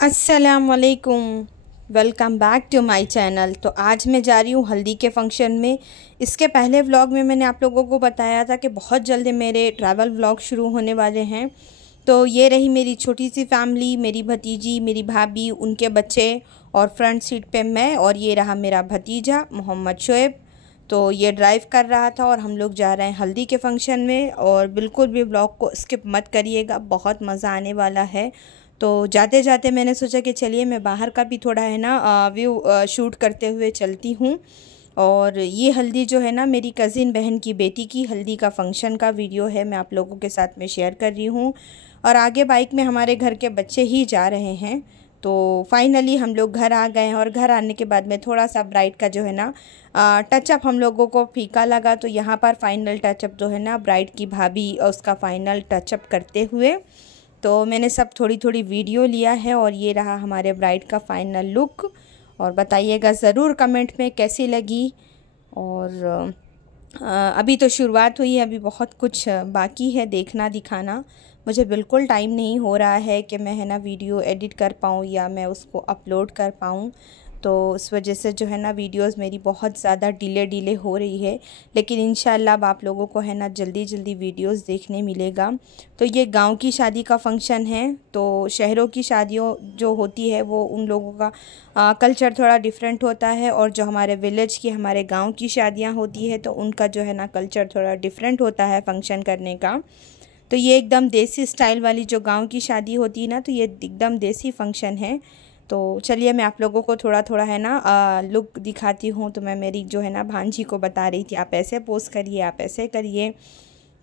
अस्सलामुअलैकुम। Welcome back to my channel. तो आज मैं जा रही हूँ हल्दी के फंक्शन में। इसके पहले व्लॉग में मैंने आप लोगों को बताया था कि बहुत जल्द मेरे ट्रैवल व्लॉग शुरू होने वाले हैं। तो ये रही मेरी छोटी सी फैमिली, मेरी भतीजी, मेरी भाभी, उनके बच्चे और फ्रंट सीट पे मैं, और ये रहा मेरा भतीजा मोहम्मद शोएब। तो ये ड्राइव कर रहा था और हम लोग जा रहे हैं हल्दी के फंक्शन में। और बिल्कुल भी व्लॉग को स्किप मत करिएगा, बहुत मज़ा आने वाला है। तो जाते जाते मैंने सोचा कि चलिए मैं बाहर का भी थोड़ा है ना व्यू शूट करते हुए चलती हूँ। और ये हल्दी जो है ना मेरी कज़िन बहन की बेटी की हल्दी का फंक्शन का वीडियो है, मैं आप लोगों के साथ में शेयर कर रही हूँ। और आगे बाइक में हमारे घर के बच्चे ही जा रहे हैं। तो फाइनली हम लोग घर आ गए हैं, और घर आने के बाद में थोड़ा सा ब्राइड का जो है ना टचअप हम लोगों को फीका लगा। तो यहाँ पर फाइनल टचअप जो है ना ब्राइड की भाभी उसका फाइनल टचअप करते हुए, तो मैंने सब थोड़ी थोड़ी वीडियो लिया है। और ये रहा हमारे ब्राइड का फाइनल लुक। और बताइएगा ज़रूर कमेंट में कैसी लगी। और अभी तो शुरुआत हुई है, अभी बहुत कुछ बाकी है देखना दिखाना। मुझे बिल्कुल टाइम नहीं हो रहा है कि मैं है ना वीडियो एडिट कर पाऊँ या मैं उसको अपलोड कर पाऊँ। तो उस वजह से जो है ना वीडियोस मेरी बहुत ज़्यादा डिले हो रही है। लेकिन इंशाल्लाह अब आप लोगों को है ना जल्दी जल्दी वीडियोस देखने मिलेगा। तो ये गांव की शादी का फंक्शन है। तो शहरों की शादियों जो होती है वो उन लोगों का कल्चर थोड़ा डिफरेंट होता है, और जो हमारे विलेज की हमारे गांव की शादियां होती है तो उनका जो है ना कल्चर थोड़ा डिफरेंट होता है फंक्शन करने का। तो ये एकदम देसी स्टाइल वाली जो गांव की शादी होती है ना, तो ये एकदम देसी फंक्शन है। तो चलिए मैं आप लोगों को थोड़ा थोड़ा है ना लुक दिखाती हूँ। तो मैं मेरी जो है ना भांजी को बता रही थी आप ऐसे पोस्ट करिए, आप ऐसे करिए।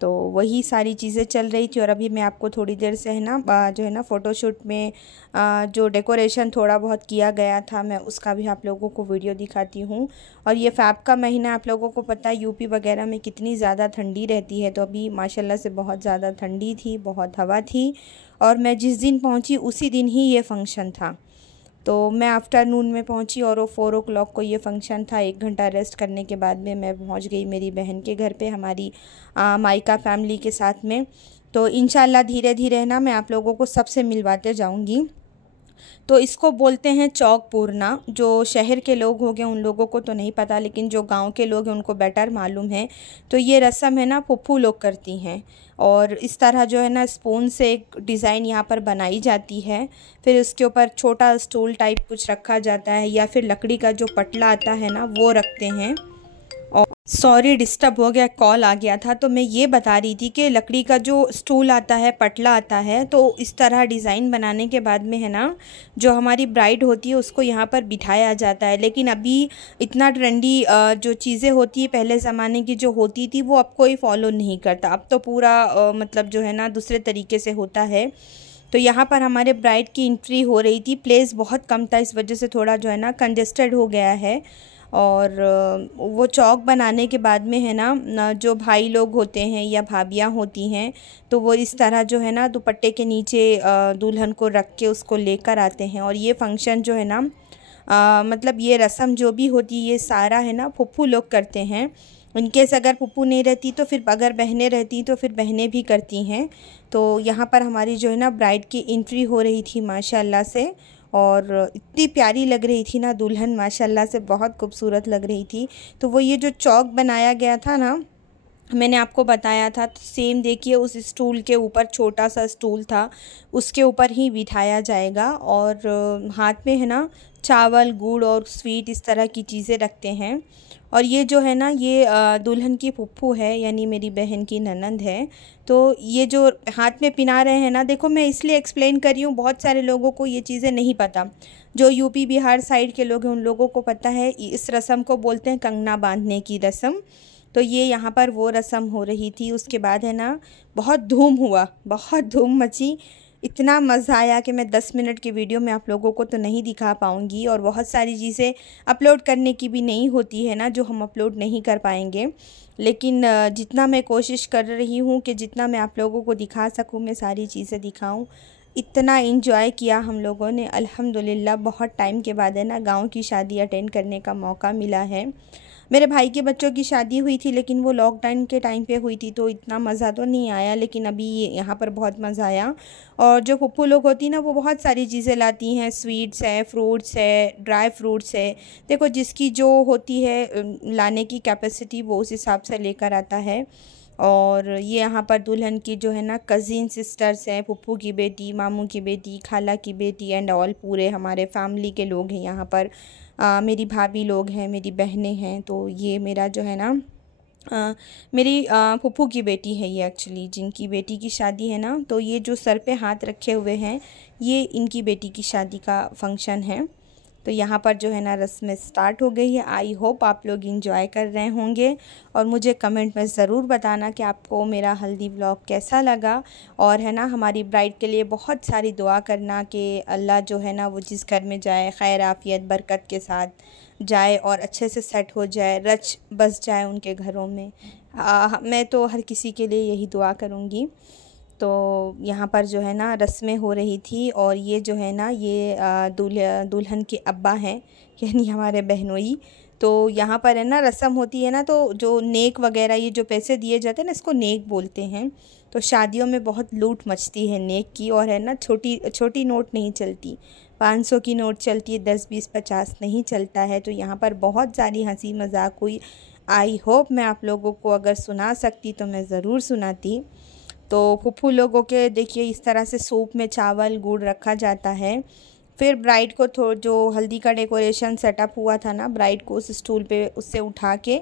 तो वही सारी चीज़ें चल रही थी। और अभी मैं आपको थोड़ी देर से है ना जो है ना फ़ोटोशूट में जो डेकोरेशन थोड़ा बहुत किया गया था मैं उसका भी आप लोगों को वीडियो दिखाती हूँ। और ये फ़ैब का महीना आप लोगों को पता है यूपी वगैरह में कितनी ज़्यादा ठंडी रहती है। तो अभी माशाल्लाह से बहुत ज़्यादा ठंडी थी, बहुत हवा थी। और मैं जिस दिन पहुँची उसी दिन ही ये फंक्शन था। तो मैं आफ्टरनून में पहुंची और वो 4 o'clock को ये फ़ंक्शन था। 1 घंटा रेस्ट करने के बाद में मैं पहुंच गई मेरी बहन के घर पे, हमारी मायका फैमिली के साथ में। तो इंशाल्लाह धीरे धीरे ना मैं आप लोगों को सबसे मिलवाते जाऊंगी। तो इसको बोलते हैं चौक पूरना। जो शहर के लोग हो गए उन लोगों को तो नहीं पता, लेकिन जो गांव के लोग हैं उनको बेटर मालूम है। तो ये रस्म है ना फुप्पू लोग करती हैं। और इस तरह जो है ना स्पून से एक डिज़ाइन यहाँ पर बनाई जाती है। फिर उसके ऊपर छोटा स्टूल टाइप कुछ रखा जाता है, या फिर लकड़ी का जो पटला आता है ना वो रखते हैं। और सॉरी डिस्टर्ब हो गया, कॉल आ गया था। तो मैं ये बता रही थी कि लकड़ी का जो स्टूल आता है, पटला आता है, तो इस तरह डिज़ाइन बनाने के बाद में है ना जो हमारी ब्राइड होती है उसको यहाँ पर बिठाया जाता है। लेकिन अभी इतना ट्रेंडी जो चीज़ें होती है पहले ज़माने की जो होती थी वो अब कोई फॉलो नहीं करता। अब तो पूरा मतलब जो है ना दूसरे तरीके से होता है। तो यहाँ पर हमारे ब्राइड की एंट्री हो रही थी, प्लेस बहुत कम था, इस वजह से थोड़ा जो है ना कंजेस्टेड हो गया है। और वो चौक बनाने के बाद में है ना जो भाई लोग होते हैं या भाभियाँ होती हैं तो वो इस तरह जो है ना दुपट्टे के नीचे दुल्हन को रख के उसको लेकर आते हैं। और ये फंक्शन जो है ना मतलब ये रस्म जो भी होती है ये सारा है ना फुप्पू लोग करते हैं। इनकेस अगर फुप्पू नहीं रहती तो फिर अगर बहनें रहती तो फिर बहनें भी करती हैं। तो यहाँ पर हमारी जो है ना ब्राइड की एंट्री हो रही थी माशाल्लाह से। और इतनी प्यारी लग रही थी ना दुल्हन, माशाल्लाह से बहुत खूबसूरत लग रही थी। तो वो ये जो चौक बनाया गया था ना मैंने आपको बताया था, तो सेम देखिए उस स्टूल के ऊपर छोटा सा स्टूल था उसके ऊपर ही बिठाया जाएगा। और हाथ में है ना चावल गुड़ और स्वीट इस तरह की चीज़ें रखते हैं। और ये जो है ना ये दुल्हन की फुप्पू है, यानी मेरी बहन की ननंद है। तो ये जो हाथ में पिना रहे हैं ना, देखो मैं इसलिए एक्सप्लेन कर रही हूँ, बहुत सारे लोगों को ये चीज़ें नहीं पता। जो यूपी बिहार साइड के लोग हैं उन लोगों को पता है। इस रस्म को बोलते हैं कंगना बांधने की रस्म। तो ये यहाँ पर वो रस्म हो रही थी। उसके बाद है ना बहुत धूम हुआ, बहुत धूम मची, इतना मज़ा आया कि मैं 10 मिनट की वीडियो में आप लोगों को तो नहीं दिखा पाऊँगी। और बहुत सारी चीज़ें अपलोड करने की भी नहीं होती है ना जो हम अपलोड नहीं कर पाएंगे। लेकिन जितना मैं कोशिश कर रही हूँ कि जितना मैं आप लोगों को दिखा सकूँ मैं सारी चीज़ें दिखाऊँ। इतना इंजॉय किया हम लोगों ने अल्हम्दुलिल्लाह। बहुत टाइम के बाद है ना गांव की शादी अटेंड करने का मौका मिला है। मेरे भाई के बच्चों की शादी हुई थी, लेकिन वो लॉकडाउन के टाइम पे हुई थी, तो इतना मज़ा तो नहीं आया, लेकिन अभी यहाँ पर बहुत मज़ा आया। और जो फूफू लोग होती ना, वो बहुत सारी चीज़ें लाती हैं, स्वीट्स है, फ्रूट्स है, ड्राई फ्रूट्स है। देखो जिसकी जो होती है लाने की कैपेसिटी, वो उस हिसाब से लेकर आता है। और ये यहाँ पर दुल्हन की जो है ना कज़िन सिस्टर्स हैं, फूफू की बेटी, मामू की बेटी, खाला की बेटी एंड ऑल, पूरे हमारे फैमिली के लोग हैं यहाँ पर। मेरी भाभी लोग हैं, मेरी बहनें हैं। तो ये मेरा जो है ना मेरी फूफू की बेटी है ये एक्चुअली, जिनकी बेटी की शादी है ना, तो ये जो सर पे हाथ रखे हुए हैं, ये इनकी बेटी की शादी का फंक्शन है। तो यहाँ पर जो है ना रस्में स्टार्ट हो गई है। आई होप आप लोग इंजॉय कर रहे होंगे, और मुझे कमेंट में ज़रूर बताना कि आपको मेरा हल्दी व्लॉग कैसा लगा। और है ना हमारी ब्राइड के लिए बहुत सारी दुआ करना कि अल्लाह जो है ना वो जिस घर में जाए खैर आफियत बरकत के साथ जाए और अच्छे से सेट हो जाए, रच बस जाए उनके घरों में। मैं तो हर किसी के लिए यही दुआ करूँगी। तो यहाँ पर जो है ना रस्में हो रही थी, और ये जो है ना ये दुल्हन के अब्बा हैं, यानी हमारे बहनोई। तो यहाँ पर है ना रस्म होती है ना, तो जो नेक वगैरह ये जो पैसे दिए जाते हैं ना, इसको नेक बोलते हैं। तो शादियों में बहुत लूट मचती है नेक की, और है ना छोटी छोटी नोट नहीं चलती, 500 की नोट चलती है, 10 20 50 नहीं चलता है। तो यहाँ पर बहुत सारी हंसी मजाक हुई। आई होप मैं आप लोगों को अगर सुना सकती तो मैं ज़रूर सुनाती। तो फूफू लोगों के देखिए इस तरह से सूप में चावल गुड़ रखा जाता है। फिर ब्राइड को जो हल्दी का डेकोरेशन सेटअप हुआ था ना, ब्राइड को उस स्टूल पे उससे उठा के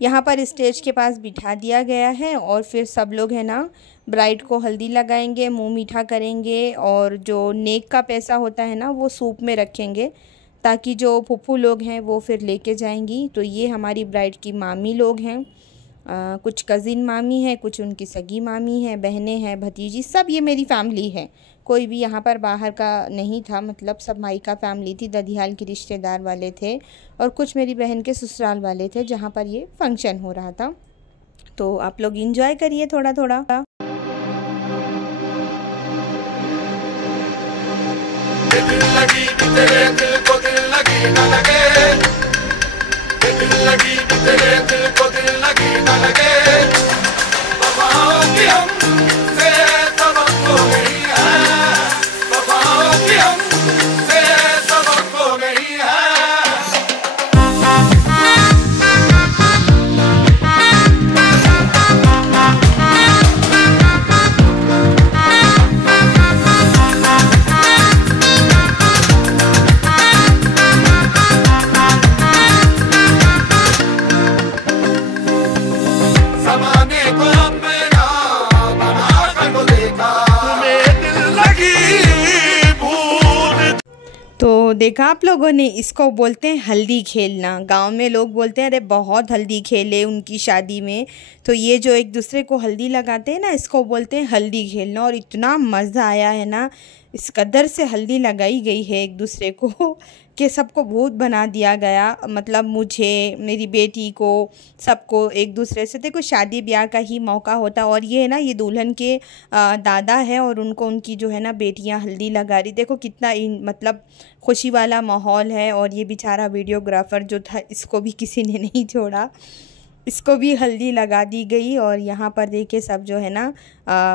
यहाँ पर स्टेज के पास बिठा दिया गया है। और फिर सब लोग है ना ब्राइड को हल्दी लगाएंगे, मुंह मीठा करेंगे, और जो नेक का पैसा होता है ना वो सूप में रखेंगे, ताकि जो फूफू लोग हैं वो फिर लेके जाएंगी। तो ये हमारी ब्राइड की मामी लोग हैं, कुछ कज़िन मामी है, कुछ उनकी सगी मामी है, बहनें हैं, भतीजी, सब ये मेरी फैमिली है। कोई भी यहाँ पर बाहर का नहीं था, मतलब सब माई का फैमिली थी, ददियाल के रिश्तेदार वाले थे, और कुछ मेरी बहन के ससुराल वाले थे जहाँ पर ये फंक्शन हो रहा था। तो आप लोग इंजॉय करिए थोड़ा थोड़ा। दिल लगी तेरे दिल को दिल लगी न लगे, दिल लगी तेरे दिल को दिल लगी न लगे, वफाओं की हमसे सबक हो गई है, वफाओं की हमसे सबक हो गई है। तो देखा आप लोगों ने, इसको बोलते हैं हल्दी खेलना। गांव में लोग बोलते हैं अरे बहुत हल्दी खेले उनकी शादी में। तो ये जो एक दूसरे को हल्दी लगाते हैं ना, इसको बोलते हैं हल्दी खेलना। और इतना मज़ा आया है ना, इस कदर से हल्दी लगाई गई है एक दूसरे को कि सबको भूत बना दिया गया। मतलब मुझे, मेरी बेटी को, सबको एक दूसरे से। देखो शादी ब्याह का ही मौका होता। और ये है ना ये दुल्हन के दादा है, और उनको उनकी जो है ना बेटियां हल्दी लगा रही। देखो कितना मतलब खुशी वाला माहौल है। और ये बेचारा वीडियोग्राफर जो था, इसको भी किसी ने नहीं छोड़ा, इसको भी हल्दी लगा दी गई। और यहाँ पर देखिए सब जो है ना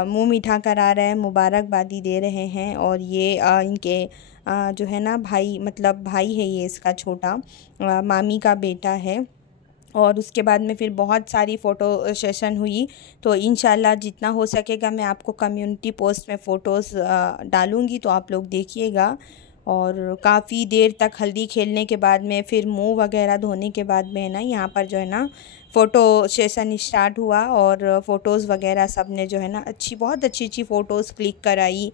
मुंह मीठा करा रहे हैं, मुबारकबादी दे रहे हैं। और ये इनके जो है ना भाई, मतलब भाई है ये इसका छोटा, मामी का बेटा है। और उसके बाद में फिर बहुत सारी फ़ोटो सेशन हुई। तो इंशाल्लाह जितना हो सकेगा मैं आपको कम्युनिटी पोस्ट में फ़ोटोज़ डालूँगी, तो आप लोग देखिएगा। और काफ़ी देर तक हल्दी खेलने के बाद में फिर मुंह वगैरह धोने के बाद में है ना यहाँ पर जो है ना फ़ोटो सेशन स्टार्ट हुआ। और फ़ोटोज़ वगैरह सब ने जो है ना बहुत अच्छी फ़ोटोज़ क्लिक कराई।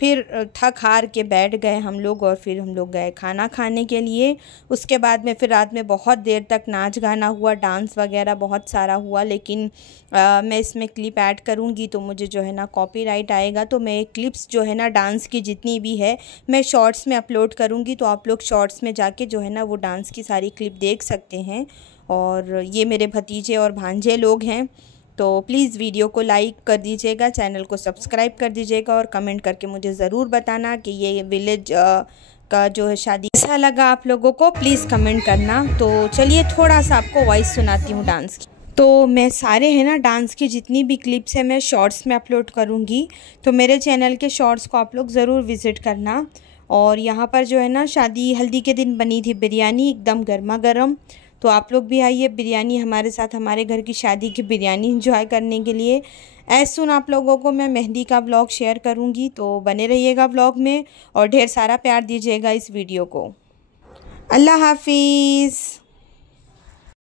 फिर थक हार के बैठ गए हम लोग, और फिर हम लोग गए खाना खाने के लिए। उसके बाद में फिर रात में बहुत देर तक नाच गाना हुआ, डांस वगैरह बहुत सारा हुआ। लेकिन मैं इसमें क्लिप ऐड करूँगी तो मुझे जो है ना कॉपीराइट आएगा। तो मैं क्लिप्स जो है ना डांस की जितनी भी है मैं शॉर्ट्स में अपलोड करूँगी। तो आप लोग शॉर्ट्स में जाके जो है ना वो डांस की सारी क्लिप देख सकते हैं। और ये मेरे भतीजे और भांजे लोग हैं। तो प्लीज़ वीडियो को लाइक कर दीजिएगा, चैनल को सब्सक्राइब कर दीजिएगा, और कमेंट करके मुझे ज़रूर बताना कि ये विलेज का जो है शादी कैसा लगा आप लोगों को, प्लीज़ कमेंट करना। तो चलिए थोड़ा सा आपको वॉइस सुनाती हूँ डांस की। तो मैं सारे है ना डांस की जितनी भी क्लिप्स है मैं शॉर्ट्स में अपलोड करूँगी, तो मेरे चैनल के शॉर्ट्स को आप लोग ज़रूर विज़िट करना। और यहाँ पर जो है ना शादी हल्दी के दिन बनी थी बिरयानी एकदम गर्मा गर्म, तो आप लोग भी आइए बिरयानी हमारे साथ, हमारे घर की शादी की बिरयानी एंजॉय करने के लिए। एज सुन आप लोगों को मैं मेहंदी का व्लॉग शेयर करूँगी, तो बने रहिएगा व्लॉग में और ढेर सारा प्यार दीजिएगा इस वीडियो को। अल्लाह हाफिज़।